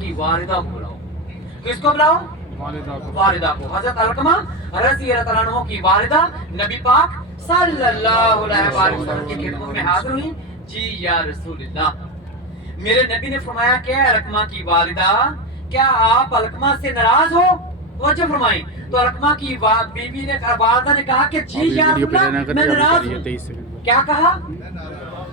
की वालिदा को बुलाओ। किसको बुलाओ? वालिदा को। हजरत अलकमा रज़ी अल्लाह अन्हु की वालिदा नबी पाक सल्लल्लाहु अलैहि वसल्लम की खिदमत में हाजिर हुई। जी या रसूलल्लाह, मेरे नबी ने फरमाया क्या अलकमा की वालिदा, क्या आप अलकमा से नाराज हो? वजह फरमाई। तो अलकमा की बीवी ने वालिदा ने कहा कि जी या रसूलल्लाह मैं नाराज हूं। क्या कहा?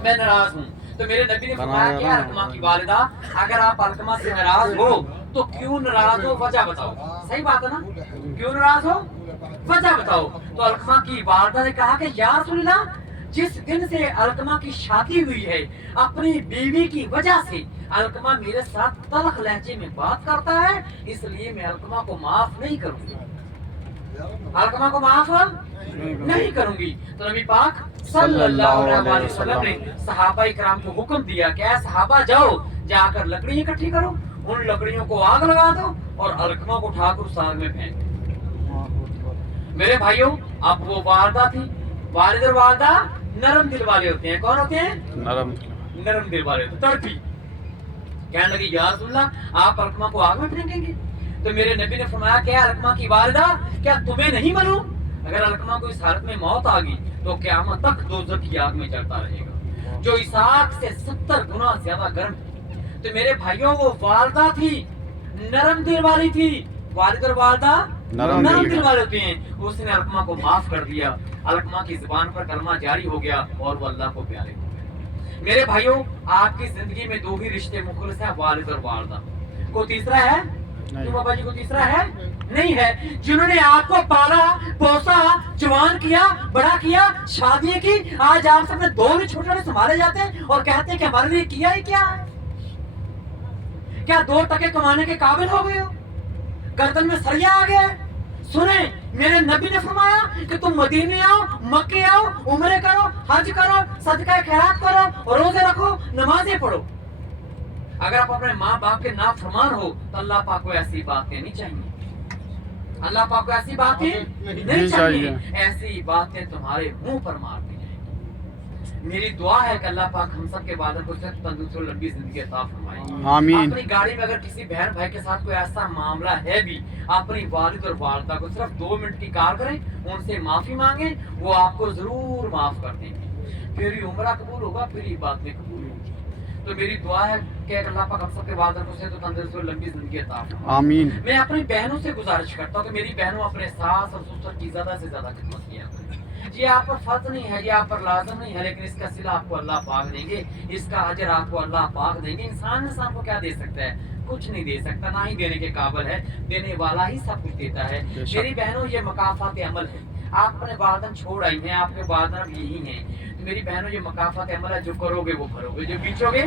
मैं नाराज हूं। तो मेरे नबी ने फरमाया क्या अलकमा की वालिदा, अगर आप अलकमा से नाराज हो तो क्यों नाराज हो, वजह बताओ। सही बात है ना, क्यों नाराज हो, वजह बताओ। तो अलकमा की वालिदा ने कहा कि या रसूलल्लाह, जिस दिन से अलकमा की शादी हुई है अपनी बीवी की वजह से अलकमा मेरे साथ तलख लहजे में बात करता है, इसलिए मैं अलकमा को माफ नहीं करूंगी, अलकमा को माफ नहीं करूंगी। तो नबी पाक सल्लल्लाहु अलैहि वसल्लम ने सहाबा इकराम को हुक्म दिया कि ऐ सहाबा जाओ जाकर लकड़ी इकट्ठी करो, उन लकड़ियों को आग लगा दो और अलकमा को उठाकर उस आग में फेंक दो। मेरे भाइयों, अब वो वालिदा थी, वालिद और वालिदा नरम दिल वाले होते हैं। कौन होते हैं? नरम दिल वाले होते। तड़पी कहने लगी या रसूलल्लाह, आप अलकमा को आग में फेंकेंगे? तो मेरे नबी ने फरमाया क्या अलकमा की वालिदा, क्या तुम्हें नहीं मालूम अगर अलकमा को इस हालत में मौत आ गई तो क़यामत तक दोज़ख की आग में जलता रहेगा, जो इस आग से 70 गुना ज्यादा गर्म है। तो मेरे भाइयों, वो वालिदा थी, नरम दिल वाली थी। वालिद और वालिदा नरम दिल वाले होते हैं। उसने अलकमा को माफ कर दिया, अलकमा की जुबान पर कलमा जारी हो गया और वो अल्लाह को प्यारे हो गए। मेरे भाइयों, आपकी जिंदगी में दो ही रिश्ते मुखलिस हैं, वालिद और वालिदा। कोई तीसरा है? तो बाबा जी को तीसरा है? नहीं है। जिन्होंने आपको पाला पोसा, जवान किया, बड़ा किया, शादी की, आज आप सबने दो ही छोटे छोटे संभाले जाते हैं और कहते हैं कि हमारे लिए किया ही क्या है? क्या 2 टके कमाने के काबिल हो गए हो? गर्दन में सरिया आ गया है? सुने, मेरे नबी ने फरमाया कि तुम मदीने आओ, मक्के आओ, उम्रे करो, हज करो, सदका खैरात करो, रोजे रखो, नमाजें पढ़ो। अगर आप अपने माँ बाप के नाफरमान हो तो अल्लाह पाक को ऐसी बातें नहीं चाहिए, अल्लाह पाक को ऐसी बातें नहीं चाहिए। ऐसी बातें तुम्हारे मुंह पर मारती जाएंगी। मेरी दुआ है कि अल्लाह पाक हम सब के बाद को सिर्फ तंदुरुस्ती और लंबी जिंदगी अता फरमाए। आमीन। अपनी गाड़ी में अगर किसी बहन भाई के साथ कोई ऐसा मामला है भी, अपनी वालिद और वालिदा को सिर्फ 2 मिनट की कार करें, उनसे माफी मांगे, वो आपको जरूर माफ कर देंगे। फिर ही उम्रा कबूल होगा, फिर ही बातें कबूल होगी। तो मेरी दुआ है कि अल्लाह पाक हम सब के वालिद को से तो तंदुरुस्ती और लंबी जिंदगी अता फरमाए। आमीन। मैं अपनी बहनों से गुजारिश करता हूँ कि मेरी बहनों अपने सास और ससुर की ज्यादा से ज्यादा खिदमत किया करें। ये आप पर फर्ज नहीं है, ये आप पर लाजम नहीं है, लेकिन इसका सिला आपको अल्लाह पाक देंगे, इसका अजर आपको अल्लाह पाक देंगे। इंसान को क्या दे सकता है? कुछ नहीं दे सकता, ना ही देने के काबिल है, देने वाला ही सब कुछ देता है। मेरी बहनों, ये मकाफात अमल है। आप अपने वादन छोड़ आई हैं, आपके वादन यही हैं। तो मेरी बहनों, ये मकाफात अमल है, जो करोगे वो भरोगे, जो बीचोगे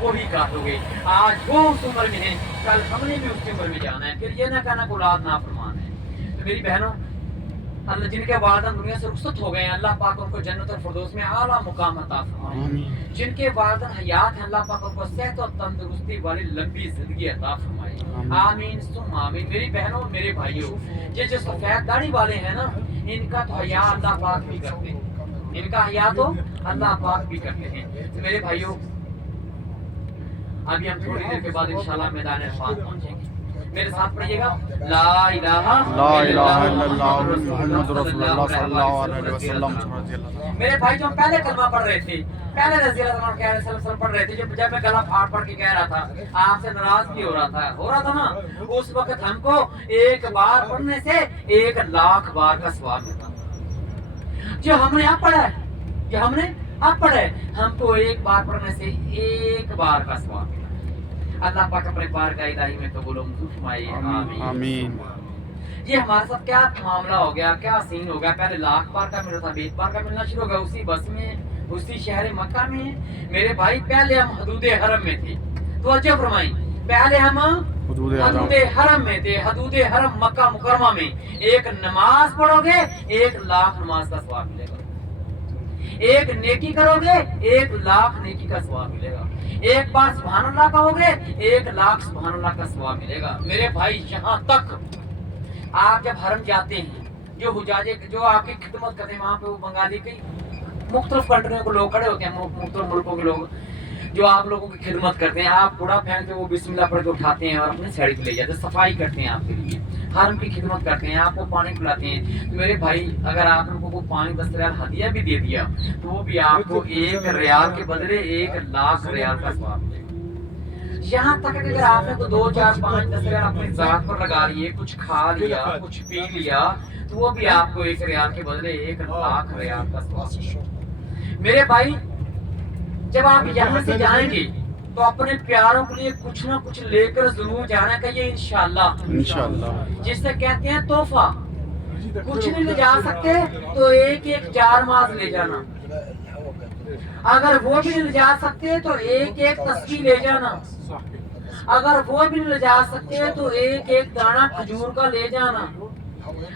वो ही काटोगे। आज वो उस उम्र में है, कल हमने भी उस उम्र में जाना है। फिर ये ना कहना औलाद नाफरमान है। तो मेरी बहनों, अल्लाह जिनके वालिदैन दुनिया से रुखसत हो गए हैं, अल्लाह पाक उनको जन्नत और फिरदौस में आला मुकाम अता फरमाए। जिनके वालिदैन हयात हैं, अल्लाह पाक उनको सेहत और तंदुरुस्ती वाली लंबी जिंदगी अता फरमाए। आमीन सुम आमीन। मेरी बहनों, मेरे भाइयों, ये जो सफेद दाढ़ी वाले हैं ना, इनका तो हया अल्लाह पाक भी करते हैं, इनका हया तो अल्लाह पाक भी करते हैं। तो मेरे भाइयों, अभी हम थोड़ी देर के बाद इंशाल्लाह मैदान अरफात पहुंचेंगे। मेरे साथ पढ़िएगा, ला इलाहा इल्लल्लाह मुहम्मद रसूलुल्लाह सल्लल्लाहु अलैहि वसल्लम। मेरे भाई, जो हम पहले कलमा पढ़ रहे थे, पहले रज़ी अल्लाह अन्हु कह रहे पढ़ रहे थे, जब मैं गला फाड़ फाड़ के कह रहा था, आपसे नाराज भी हो रहा था ना, उस वक्त हमको एक बार पढ़ने से 1 लाख बार का सवाब मिलता। जो हमने अब पढ़ा है, हमको एक बार पढ़ने से 1 बार का सवाब। अल्लाह पाक अपने बार का इलाही में कबूल मंजूर फरमाए। आमीन। ये हमारे साथ क्या मामला हो गया, क्या सीन हो गया? पहले 1 लाख बार का मिला था, 20 बार का मिलना शुरू हो गया, उसी बस में, उसी शहर मक्का में। मेरे भाई, पहले हम हदूद हरम में थे, तो अच्छा फरमाई, पहले हम हदूद हरम में थे, हदूद हरम मक्का मुकरमा में। 1 नमाज पढ़ोगे 1 लाख नमाज का सवाब मिलेगा, 1 नेकी करोगे 1 लाख नेकी का सवाब मिलेगा, 1 बार सुभान अल्लाह कहोगे 1 लाख सुभान अल्लाह का सवाब मिलेगा। मेरे भाई, यहाँ तक आप जब हरम जाते हैं, जो हुजाजे जो आपकी खिदमत करते हैं, वहाँ पे वो बंगाली की मुख्तलिफ कंट्रियों के लोग खड़े होते हैं, मुख्तलिफ मुल्कों के लोग, جو آپ لوگوں کی خدمت کرتے ہیں. آپ کوڑا پھینکتے وہ بسم اللہ پڑھ کے اٹھاتے ہیں اور اپنے سائڈ پہ لے جاتے ہیں, صفائی کرتے ہیں آپ کے لیے, حرم کی خدمت کرتے ہیں, آپ کو پانی پلاتے ہیں. تو میرے بھائی اگر آپ لوگوں کو پانی 10 ریال ہدیہ بھی دے دیا تو وہ بھی آپ کو 1 ریال کے بدلے 1 لاکھ ریال کا ثواب ملے گا. یہاں تک کہ اگر آپ نے تو 2 4 5 10 ریال اپنی ذات پر لگا لیے, کچھ کھا لیا, کچھ پی لیا, تو وہ بھی آپ کو 1 ریال کے بدلے 1 لاکھ ریال کا ثواب. میرے بھائی جب آپ یہاں سے جائیں گے تو اپنے پیاروں کے لیے کچھ نہ کچھ لے کر ضرور جانا چاہیے انشاءاللہ, جس سے کہتے ہیں تحفہ. کچھ نہیں لے جا سکتے تو 1 جارماز لے جانا, اگر وہ بھی نہیں لے جا سکتے تو 1 تسبیح لے جانا, اگر وہ بھی نہیں لے جا سکتے تو 1 دانہ کھجور کا لے جانا,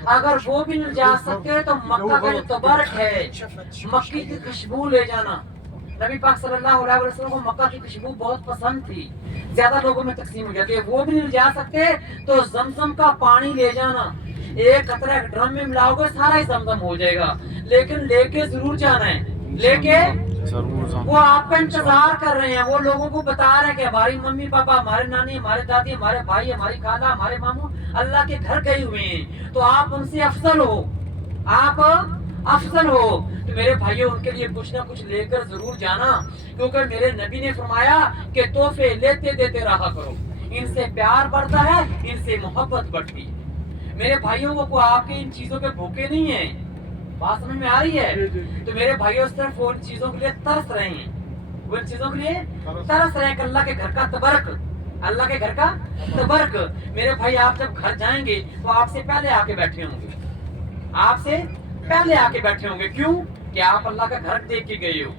اگر وہ بھی نہیں جا سکتے تو مکہ کا جو تبرک ہے مکی کی خوشبو لے جانا. نبی پاک صلی اللہ علیہ وسلم کو مکہ کی خوشبو بہت پسند تھی, زیادہ لوگوں میں تقسیم ہو جاتی ہے. وہ بھی نہیں جا سکتے تو زمزم کا پانی لے جانا, 1 قطرہ ڈرم میں ملاؤ گے سارا ہی زمزم ہو جائے گا, لیکن لے کے ضرور جانا ہے. لے کے وہ آپ کا انتظار کر رہے ہیں, وہ لوگوں کو بتا رہے ہیں کہ ہماری ممی پاپا, ہمارے نانی, ہمارے دادی, ہمارے بھائی, ہماری خالہ, ہمارے ماموں اللہ کے گھر گئے ہوئے ہیں, تو آپ ان سے افضل ہو, آپ افضل ہو. تو میرے بھائیوں ان کے لیے کچھ نہ کچھ لے کر ضرور جانا, کیونکہ میرے نبی نے فرمایا کہ تحفے لیتے دیتے رہا کرو, ان سے پیار بڑھتا ہے, ان سے محبت بڑھتی ہے. میرے بھائیوں کو آپ کے ان چیزوں پہ بھوکے نہیں ہیں, بات سمجھ میں آ رہی ہے؟ تو میرے بھائیوں صرف ان چیزوں کے لیے ترس رہے ہیں, وہ ان چیزوں کے لیے ترس رہے ہیں کہ اللہ کے گھر کا تبرک, اللہ کے گھر کا تبرک. میرے بھائی آپ جب گھر جائیں گے تو آپ سے پہلے آ کے بیٹھے ہوں گے, آپ سے پہلے آ کے بیٹھے ہوں گے. کیوں کہ آپ اللہ کا گھر دیکھ کے گئے ہو,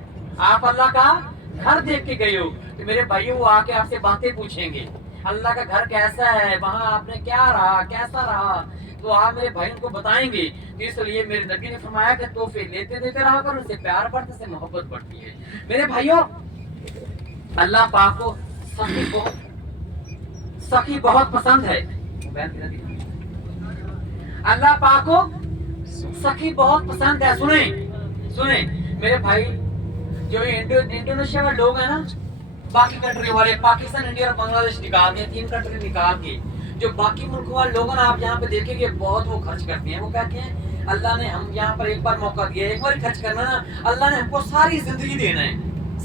آپ اللہ کا گھر دیکھ کے گئے ہو. تو میرے بھائیوں وہ آ کے آپ سے باتیں پوچھیں گے, اللہ کا گھر کیسا ہے, وہاں آپ نے کیا رہا, کیسا رہا, تو آپ میرے بھائیوں کو بتائیں گے. تو اس لیے میرے نبی نے فرمایا کہ تحفے لیتے دیتے رہا کر, ان سے پیار بڑھتا, سے محبت بڑھتی ہے. میرے بھائیوں اللہ پاک کو سخی بہت پسند ہے, اللہ پاک کو سخی بہت پسند ہے. سنیں میرے بھائی, جو انڈونیشیا میں لوگ ہیں نا, باقی کنٹری والے, پاکستان, انڈیا اور بنگلہ دیش نکال دیں, 3 کنٹری نکال کے, جو باقی ملک والے لوگ ہیں آپ یہاں پہ دیکھیں گے بہت وہ خرچ کرتے ہیں. وہ کہتے ہیں اللہ نے ہم یہاں پر ایک بار موقع دیا, ایک بار خرچ کرنا نا, اللہ نے ہم کو ساری زندگی دینا ہے,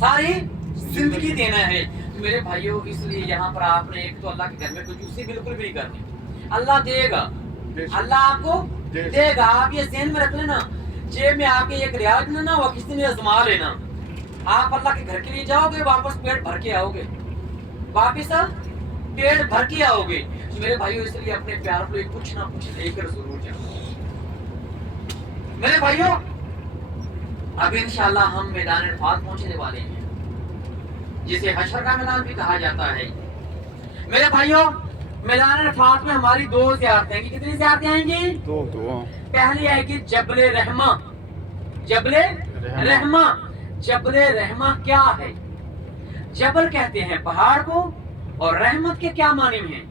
ساری زندگی دینا ہے. تو میرے بھائیوں اس لیے یہاں پر آپ نے ایک تو اللہ کے گھر میں کنجوسی بالکل بھی نہیں کرنی, اللہ دے گا, اللہ آپ کو دے گا. آپ یہ ذہن میں رکھ لینا, جیب میں آپ کے 1 ریال بھی نہ ہوا, کسی نے آزما لینا, آپ اللہ کے گھر کے لیے جاؤ گے, واپس پیٹ بھر کے آؤ گے, واپس پیٹ بھر کے آؤ گے. میرے بھائیوں اس لیے اپنے پیار کو کچھ نہ کچھ لے کر ضرور جاؤ. میرے بھائیوں اب انشاءاللہ ہم میدان عرفات پہنچنے والے ہیں, جسے حشر کا میدان بھی کہا جاتا ہے. میرے بھائیوں میدان عرفات میں ہماری 2 زیارتیں ہیں. کتنی زیارتیں آئیں گی؟ 2. پہلی آئے گی جبل رحمہ. جبل رحمہ, جبل رحمہ کیا ہے؟ جبل کہتے ہیں پہاڑ کو, اور رحمت کے کیا معنی ہیں؟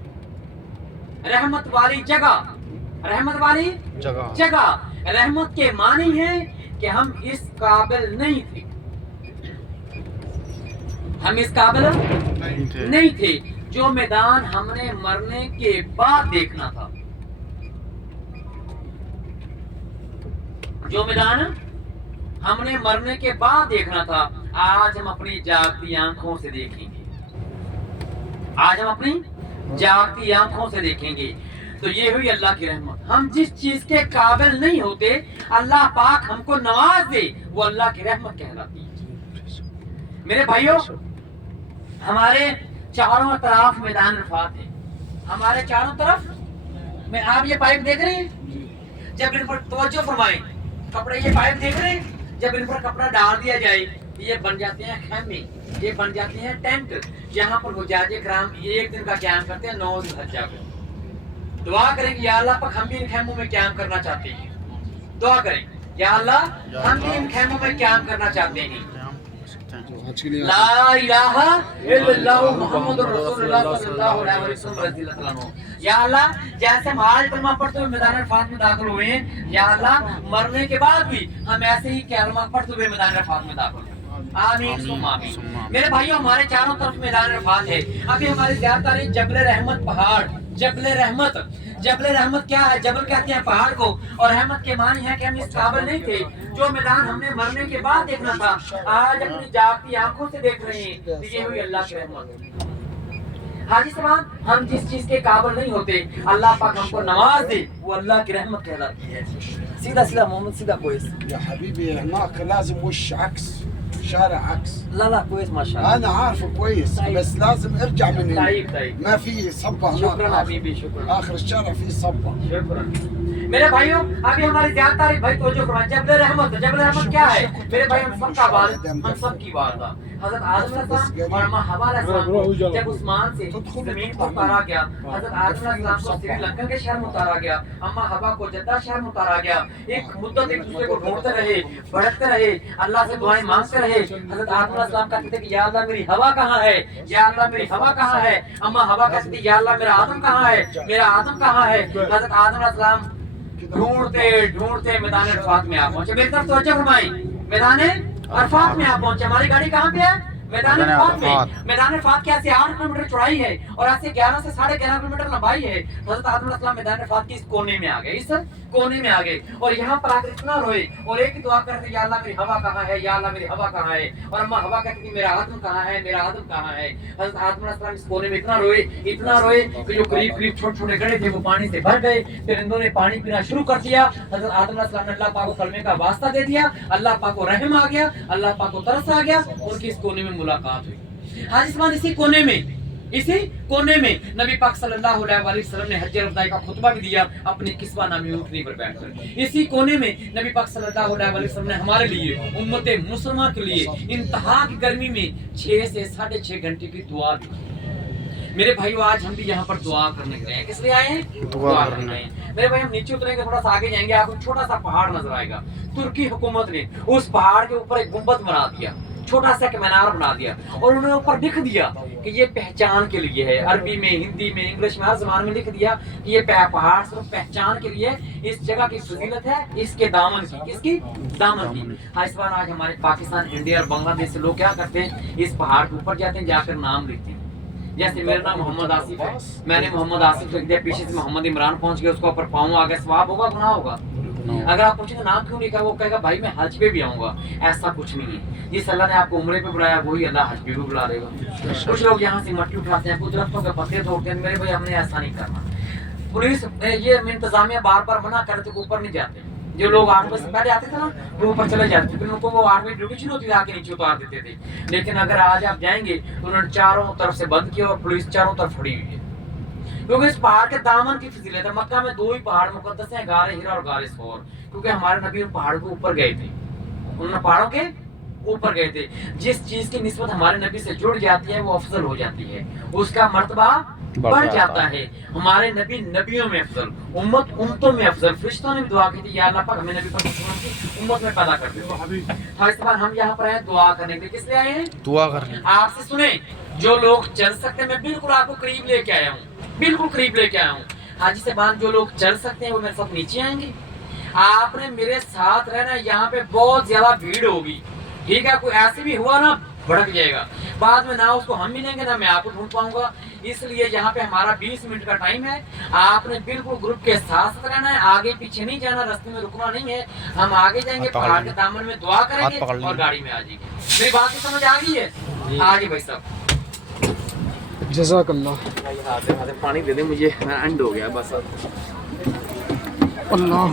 رحمت والی جگہ, رحمت والی جگہ. رحمت کے معنی ہے کہ ہم اس قابل نہیں تھے, ہم اس قابل نہیں تھے, جو میدان ہم نے مرنے کے بعد دیکھنا تھا, جو میدان ہم نے مرنے کے بعد دیکھنا تھا, آج ہم اپنی جاگتی آنکھوں سے دیکھیں گے, آج ہم اپنی جاگتی آنکھوں سے دیکھیں گے. تو یہ ہوئی اللہ کی رحمت. ہم جس چیز کے قابل نہیں ہوتے, اللہ پاک ہم کو نواز دے, وہ اللہ کی رحمت کہلاتی ہے. میرے بھائیوں ہمارے چاروں طرف میدان عرفات ہے, ہمارے چاروں طرف میں, آپ یہ پائپ دیکھ رہے ہیں, جب ان پر توجہ فرمائیں, کپڑے یہ پائپ دیکھ رہے ہیں, جب ان پر کپڑا ڈال دیا جائے یہ بن جاتے ہیں خیمے, یہ بن جاتے ہیں ٹینٹ, جہاں پر حجاج کرام 1 دن کا قیام کرتے ہیں 9 ذی الحجہ کو. دعا کریں کہ یا اللہ پاک ہم بھی ان خیموں میں قیام کرنا چاہتے ہیں. دعا کریں یا اللہ ہم بھی ان خیموں میں قیام کرنا چاہتے ہیں. لا الہ الا اللہ محمد رسول اللہ صلی اللہ علیہ وسلم رضی اللہ عنہ. یا اللہ جیسے ہم آج کلمہ پڑھتے ہوئے میدان عرفات میں داخل ہوئے ہیں, یا اللہ مرنے کے بعد بھی ہم ایسے ہی کلمہ پڑھتے ہوئے میدان عرفات میں داخل ہوں. आमीन सुम्मा आमीन। मेरे भाइयों, हमारे चारों तरफ मैदान अरफात है। अभी हमारी ज़्यादातर जबल रहमत पहाड़, जबल रहमत। जबल रहमत क्या है? जबल कहते हैं पहाड़ को, और रहमत के मानी है कि हम इस काबिल नहीं थे। जो मैदान हमने मरने के बाद देखना था, आज अपनी जागती आंखों से देख रहे हैं। तो ये हुई अल्लाह की रहमत। हाजी साहब, हम जिस चीज के काबिल नहीं होते, अल्लाह पाक हमको नवाज दे, वो अल्लाह की रहमत कहलाती है। सीधा सीधा मोहम्मद, सीधा कोइस। يا حبيبي هناك لازم وش عكس، شارع عكس. لا كويس ما شاء الله. انا عارفه كويس طيب. بس لازم ارجع من هنا. طيب. ما في صبة هناك. شكرا حبيبي، شكرا. اخر الشارع في صبة. شكرا मेरे भाइयों। अभी हमारी ज़्यादातर भाई तवज्जो फरमाएं। जबल रहमत, जबल रहमत क्या है? मेरे भाई, हम सब का वालिद, हम सब की वालिदा हज़रत आदम अलैहिस्सलाम और अम्मा हवा अलैहिस्सलाम को जब उस्मान से ज़मीन पर उतारा गया, हज़रत आदम अलैहिस्सलाम को श्रीलंका के शहर में उतारा गया, अम्मा हवा को जद्दा शहर में उतारा गया। एक मुद्दत एक दूसरे को ढूंढते रहे, भटकते रहे, अल्लाह से दुआएं मांगते रहे। हज़रत आदम अलैहिस्सलाम कहते थे कि या अल्लाह मेरी हवा कहाँ है, या अल्लाह मेरी हवा कहाँ है। अम्मा हवा कहती थी या अल्लाह मेरा आदम कहाँ है, मेरा आदम कहाँ है। हज़रत आदम अलैहिस्सलाम ढूंढते ढूंढते मैदान अरफात में आप पहुंचे। मेरी तरफ तवज्जो फरमाई। मैदान अरफात में आप पहुंचे। हमारी गाड़ी कहाँ पे है? मैदान अरफात में। मैदान अरफात के ऐसे 8 किलोमीटर चौड़ाई है और ऐसे 11 से 11.5 किलोमीटर लंबाई है। हज़रत आदम अलैहिस्सलाम मैदान अरफात के इस कोने में आ गए, इस कोने में आ गए, और यहाँ पर आकर इतना रोए और एक ही दुआ करते या अल्लाह मेरी हवा कहाँ है, या अल्लाह मेरी हवा कहाँ है। और अम्मा हवा कहती थी मेरा आदम कहाँ है, मेरा आदम कहाँ है। हज़रत आदम अलैहिस्सलाम इस कोने में इतना रोए कि जो करीब करीब छोटे छोटे गड्ढे थे वो पानी से भर गए। परिंदों ने पानी पीना शुरू कर दिया। हज़रत आदम अलैहिस्सलाम ने अल्लाह पाक को कलमे का वास्ता दे दिया, अल्लाह पाक को रहम आ गया, अल्लाह पाक को तरस आ गया, उनकी इस कोने में मुलाकात हुई। हाजी साहब, इसी कोने में नबी पाक सल्लल्लाहु अलैहि वसल्लम ने हज्ज अल-वदा का खुतबा भी दिया अपनी किस्वा नामी ऊँटनी पर बैठकर। इसी कोने में नबी पाक सल्लल्लाहु अलैहि वसल्लम ने हमारे लिए, उम्मत मुसलमान के लिए इंतहा की गर्मी में 6 से 6.5 घंटे की दुआ दी। मेरे भाइयों, आज हम भी यहाँ पर दुआ करने गए हैं। किस लिए आए हैं? दुआ करने आए हैं। मेरे भाई, हम नीचे उतरेंगे, थोड़ा सा आगे जाएंगे, आपको छोटा सा पहाड़ नजर आएगा। तुर्की हुकूमत ने उस पहाड़ के ऊपर एक गुंबद बना दिया, छोटा सा एक मीनार बना दिया, और उन्होंने ऊपर लिख दिया कि ये पहचान के लिए है। अरबी में, हिंदी में, इंग्लिश में, हर ज़बान में लिख दिया कि ये पहाड़ सिर्फ पहचान के लिए, इस जगह की फजीलत है इसके दामन की। किसकी? दामन की। हाँ, इस बार आज हमारे पाकिस्तान, इंडिया और बांग्लादेश से लोग क्या करते हैं, इस पहाड़ के ऊपर जाते हैं, जाकर नाम लिखते हैं। जैसे मेरा नाम मोहम्मद आसिफ है, मैंने मोहम्मद आसिफ लिख दिया, पीछे से मोहम्मद इमरान पहुंच गया, उसको ऊपर पाऊँ आ गया, सवाब होगा, गुनाह होगा? अगर आप पूछेंगे नाम क्यों लिखा, वो कहेगा भाई मैं हज पे भी आऊंगा। ऐसा कुछ नहीं है। जिस अल्लाह ने आपको उम्रे पे बुलाया वही अल्लाह हज पे भी बुला देगा। कुछ लोग यहाँ से मट्टी उठाते हैं, कुछ रस्तों के पत्ते तोड़ते हैं। मेरे भाई, हमने ऐसा नहीं करना। पुलिस ये इंतजामिया बार बार मना करते, ऊपर नहीं जाते। जो लोग 8 बजे से पहले आते थे ना, वो ऊपर चले जाते थे, फिर उनको वो 8 बजे ड्यूटी शुरू होती थी, आके नीचे उतार देते थे। लेकिन अगर आज आप जाएंगे तो उन्होंने चारों तरफ से बंद किया और पुलिस चारों तरफ खड़ी हुई है, क्योंकि इस पहाड़ के दामन की फजीलत है। मक्का में 2 ही पहाड़ मुकद्दस हैं, गारे हिरा और गारे सौर, क्योंकि हमारे नबी उन पहाड़ों के ऊपर गए थे, उन पहाड़ों के ऊपर गए थे। जिस चीज की निस्बत हमारे नबी से जुड़ जाती है वो अफजल हो जाती है, उसका मर्तबा बढ़ जाता है। हमारे नबी नबियों में अफजल, उम्मत उम्मतों में अफजल। फरिश्तों ने भी दुआ की थी या अल्लाह पाक हमें नबी पर की उम्मत में पैदा कर दे। हाँ, इस बार हम यहाँ पर आए दुआ करने के लिए। किस लिए आए हैं? दुआ करने। आपसे सुने, जो लोग चल सकते हैं, मैं बिल्कुल आपको करीब लेके आया हूँ, बिल्कुल करीब लेके आया हूँ। हाजी से बात, जो लोग चल सकते हैं वो मेरे साथ नीचे आएंगे। आपने मेरे साथ रहना, यहाँ पे बहुत ज्यादा भीड़ होगी, ठीक है? कोई ऐसे भी हुआ ना भड़क जाएगा, बाद में ना उसको हम मिलेंगे ना मैं आपको ढूंढ पाऊंगा। इसलिए यहाँ पे हमारा 20 मिनट का टाइम है। आपने बिल्कुल ग्रुप के साथ रहना है, आगे पीछे नहीं जाना, रास्ते में रुकना नहीं है। हम आगे जाएंगे, पहाड़ के दामन में दुआ करेंगे और गाड़ी में आ जाएंगे। मेरी बात की समझ आ गई है? आगे भाई साहब, जज़ाकल्लाह। पानी दे दे मुझे, मैं एंड हो गया बस। अल्लाह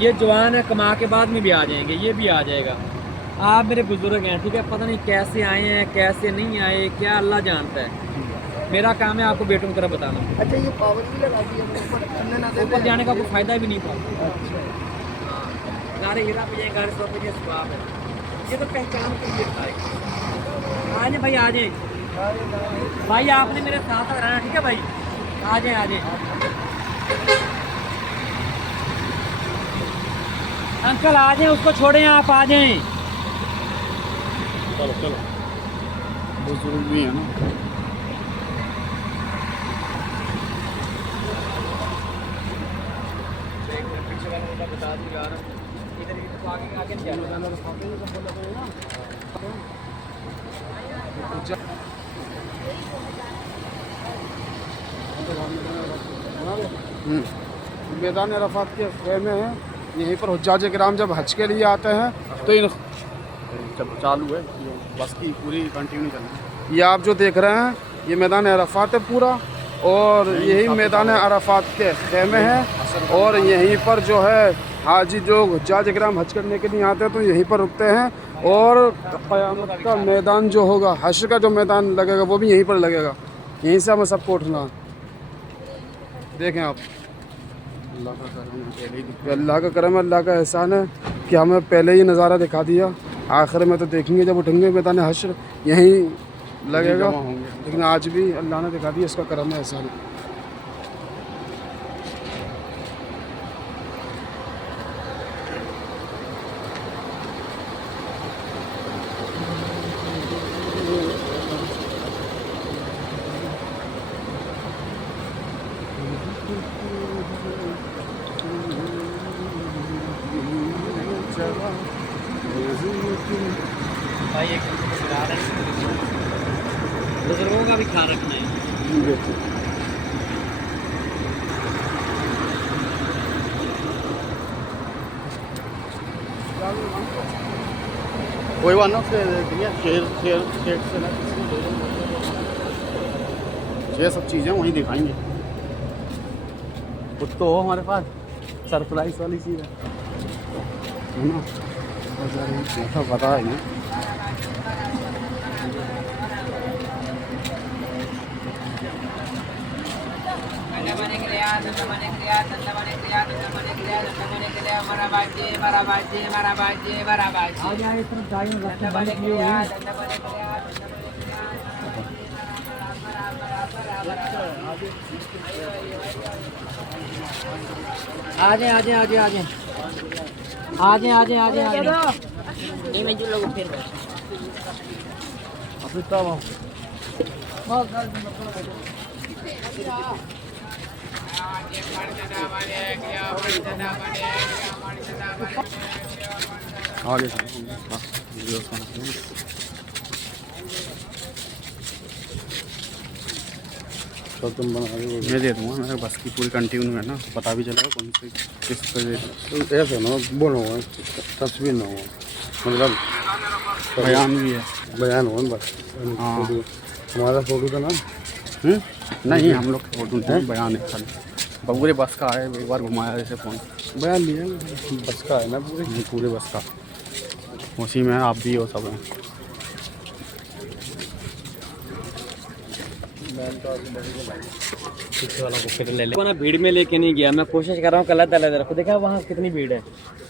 ये जवान है, कमा के बाद में भी आ जाएंगे, ये भी आ जाएगा। आप मेरे बुजुर्ग हैं, ठीक है? पता नहीं कैसे आए हैं, कैसे नहीं आए, क्या अल्लाह जानता है। मेरा काम है आपको बेटों की तरह बताना। अच्छा, ये पावर भी लगा दी है, ऊपर जाने का कोई फायदा भी नहीं था। गारे हीरा पे जाए, गारे सौ पे सवाब है। ये तो पहचान के लिए था। आ जाए भाई, आ जाए भाई, आपने मेरे साथ रहना, ठीक है भाई? आ जाए, आ जाए अंकल, आ जाए, उसको छोड़ें, आप आ जाएं। चलो चलो। बुजुर्ग भी है ना। बता दूं यार, इधर तो आगे नहीं मैदान अरफात के खेमे हैं, यहीं पर हुज्जाज किराम जब हज के लिए आते हैं तो इन जब चालू है बस की पूरी कंटिन्यू करनी। ये आप जो देख रहे हैं ये मैदान अरफात है पूरा, और यही मैदान अरफात के खेमे हैं, और यहीं पर जो है हाजी जो हुज्जाज किराम हज करने के लिए आते हैं तो यहीं पर रुकते हैं, और क़यामत का मैदान जो होगा, हश्र का जो मैदान लगेगा वो भी यहीं पर लगेगा, यहीं से हमें सबको उठना। देखें आप, अल्लाह का करम है, अल्लाह का करम है, अल्लाह का एहसान है कि हमें पहले ही नज़ारा दिखा दिया। आखिर में तो देखेंगे जब उठेंगे मैदान हश्र यहीं लगेगा, लेकिन आज भी अल्लाह ने दिखा दिया, इसका करम है, एहसान है। भाई एक बुजुर्गों का भी ख्याल रखना है। कोई बात ना, शेर से ना ये सब चीज़ें वहीं दिखाएंगे। कुछ तो हो हमारे पास सरप्राइज वाली चीज़ है ना, ऐसा पता है ना। आजे आजे आजे आजे आजे आजे आजे आजे नहीं मैं जो लोग फिर अभी तब आगे तो तुम बना मैं दे दूँगा, मेरे बस की पूरी कंटिन्यू है ना, पता भी चलेगा कौन सी किस पे दे। तो ऐसे ना बोलो, तस्वीर ना हो, मतलब बयान भी है, बयान हो बस। हाँ हमारा फोटो का नाम नहीं, हम लोग फोटो नहीं, बयान है खाली। पूरे बस का है, एक बार घुमाया जैसे फ़ोन, बयान लिया बस का है ना, पूरे बस का, उसी में आप भी हो सब हैं। को ना भीड़ में लेके नहीं गया, मैं कोशिश कर रहा हूँ कल तला रखो। देखा वहाँ कितनी भीड़ है,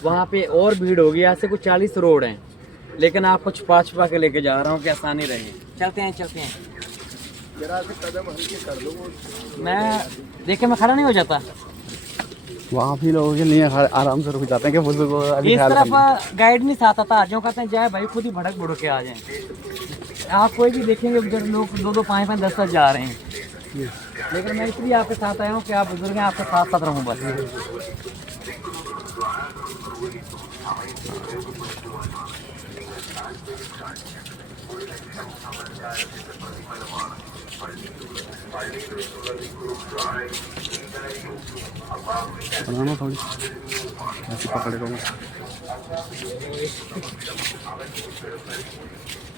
वहाँ पे और भीड़ होगी, यहाँ से कुछ 40 रोड हैं, लेकिन आपको छुपा छुपा के लेके जा रहा हूँ कि आसानी रहे। चलते हैं चलते हैं। मैं देखे मैं खड़ा नहीं हो जाता, वहाँ भी लोगों के लिए आराम से रुक जाते हैं कि बुजुर्ग इस तरफ गाइड नहीं साथ आता, जो कहते हैं जाए भाई खुद ही भड़क भुड़क के आ जाएं। आप कोई भी देखेंगे उधर लोग 2-2, 5-5, 10 जा रहे हैं, लेकिन मैं इसलिए आपके साथ आया हूँ कि आप बुजुर्ग हैं, आपके साथ साथ रहूँ बस। बनाना थोड़ी ऐसे पकड़े को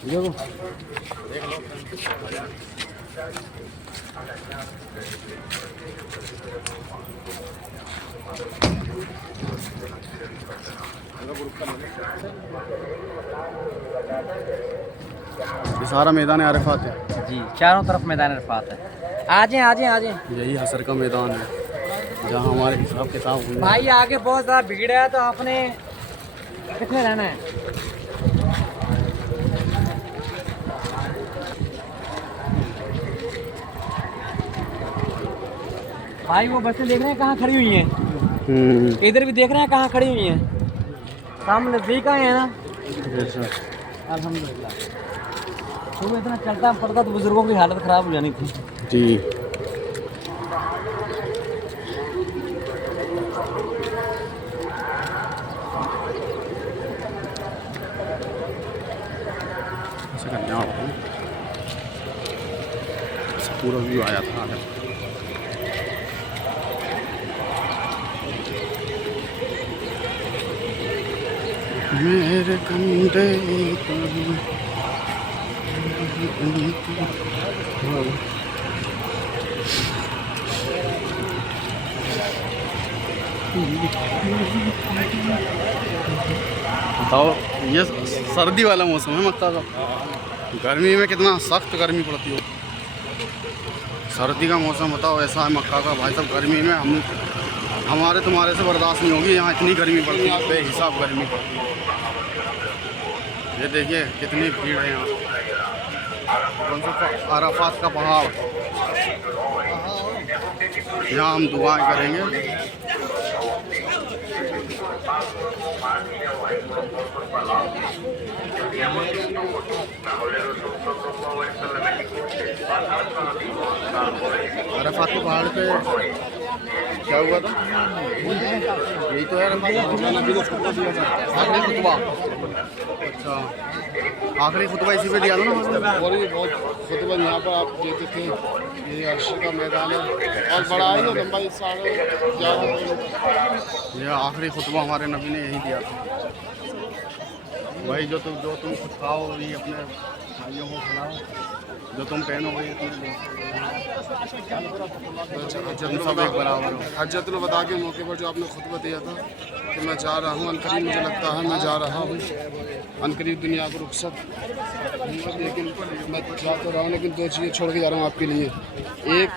देखो ये सारा मैदान अरफात है जी, चारों तरफ मैदान अरफात है। आ जाएं आ जाएं आ जाएं। यही हसर का मैदान है जहाँ हमारे हिसाब किताब होंगे। भाई आगे बहुत ज़्यादा भीड़ है, तो आपने कितने रहना है? भाई वो बसें देख रहे हैं कहाँ खड़ी हुई हैं, इधर भी देख रहे हैं कहाँ खड़ी हुई हैं, सामने नज़दीक आए हैं ना। अल्हम्दुलिल्लाह सुबह इतना चलता पड़ता तो बुजुर्गों की हालत खराब हो जानी थी। जी ऐसे करना होगा, पूरा व्यू आया था आगे। मेरे कंधे बताओ, ये सर्दी वाला मौसम है मक्का का। गर्मी में कितना सख्त गर्मी पड़ती हो, सर्दी का मौसम बताओ ऐसा है मक्का का। भाई साहब गर्मी में हमारे तुम्हारे से बर्दाश्त नहीं होगी, यहाँ इतनी गर्मी पड़ती है, बेहिसाब गर्मी पड़ती है। ये देखिए कितनी भीड़ है यहाँ। कौन सा अराफात का पहाड़, यहाँ हम दुआएं करेंगे। अराफात के पहाड़ पे क्या हुआ था? यही तो है आखिरी खुतबा। अच्छा, आखिरी खुतबा इसी पे दिया था ना। और भी बहुत खुतबा यहाँ पर आप देते थे। ये अर्श का मैदान है और बड़ा है, ये लंबाई 11.5। ये आखिरी खुतबा हमारे नबी ने यही दिया था। वही जो तुम खाओ वही अपने भाइयों को खिलाओ, जो तुम पहनो वही अपने सब एक बराबर हो। हज्जतुल वदा के मौके पर जो आपने खुतबा दिया था कि मैं जा रहा हूँ अनकरीब, मुझे लगता है मैं जा रहा हूँ अनकरीब दुनिया को रुखसत, लेकिन मैं जा तो रहा हूँ, लेकिन दो चीज़ें छोड़ के जा रहा हूँ आपके लिए। एक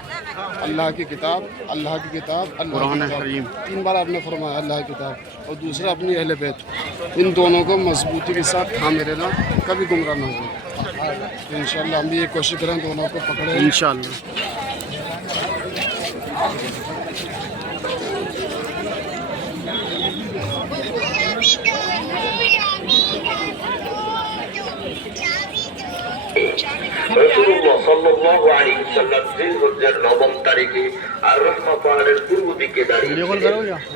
अल्लाह की किताब, अल्लाह की किताब, अल्लाह करीम, 3 बार आपने फरमाया अल्लाह की किताब, और दूसरा अपनी अहले बैत। इन दोनों को मजबूती के साथ थामे रहना, कभी गुमराह ना हो। तो इंशाअल्लाह हम भी ये कोशिश करें दोनों को पकड़े इंशाअल्लाह। রাসূলুল্লাহ সাল্লাল্লাহু আলাইহি ওয়াসাল্লাম জিলহজ্জের ৯ম তারিখে আর রাহমা পাহাড়ের পূর্ব দিকে দাঁড়িয়ে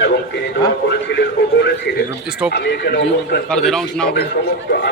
এবং তিনি দোয়া করেছিলেন ও বলেছিলেন, আমি এখানে অবস্থান করে সমস্ত